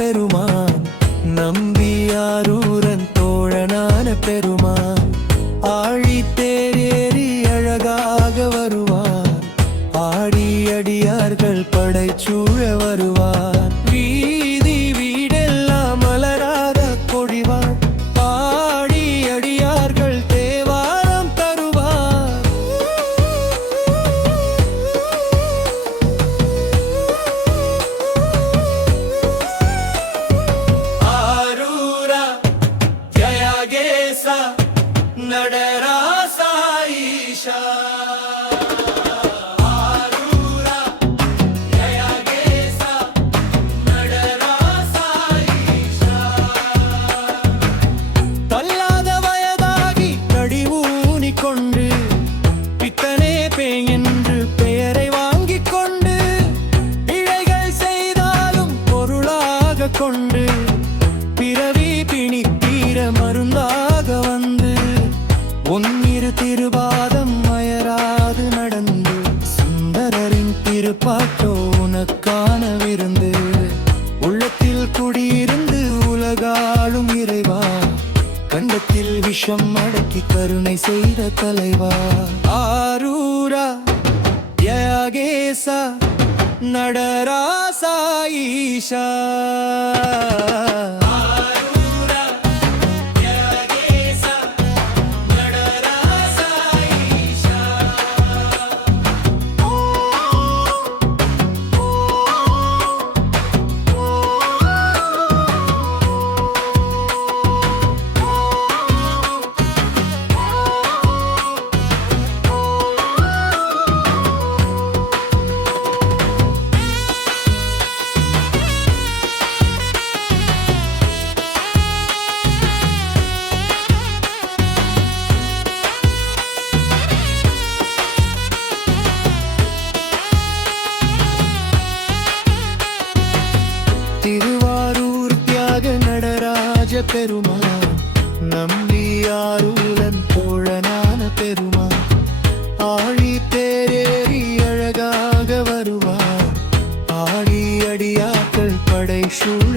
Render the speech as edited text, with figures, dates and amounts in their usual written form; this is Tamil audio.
பெருமான், நம்பியாரூரன் தோழனான பெருமான், ஆழி தேரேறி அழகாக வருவார், ஆடி அடியார்கள் படைச்சூழ வருவார், வீதி வீடெல்லாம் மலராக கொழிவார், பாடி அடியார்கள் தேவாரம் தருவார். ஆரூரா ஜயகேசா நடராசா ஈஷா. கொண்டு பித்தனே பேய் என்று பெயரை வாங்கிக் கொண்டு, பிழைகள் செய்தாலும் பொருளாக கொண்டு, பிறவி பிணி தீர மருந்தாக வந்து, ஒன்னிரு திருபாதம் அயராது நடந்து, சுந்தரரின் திருப்பாட்டோ உனக்கான விருந்து, உள்ளத்தில் குடியிருந்து உலகாளும் இறைவா, கண்டத்தில் விஷம் அடக்கி கருணை செய்த தலைவா. ஆரூரா யகேசா நடராசா ஈஷா. திருவாரூர் தியாக நடராஜ பெருமான், நம்பியாரூரன் தோழனான பெருமான், ஆழி தேரேறி அழகாக வருவார், ஆடி அடியாக்கள் படை சூழ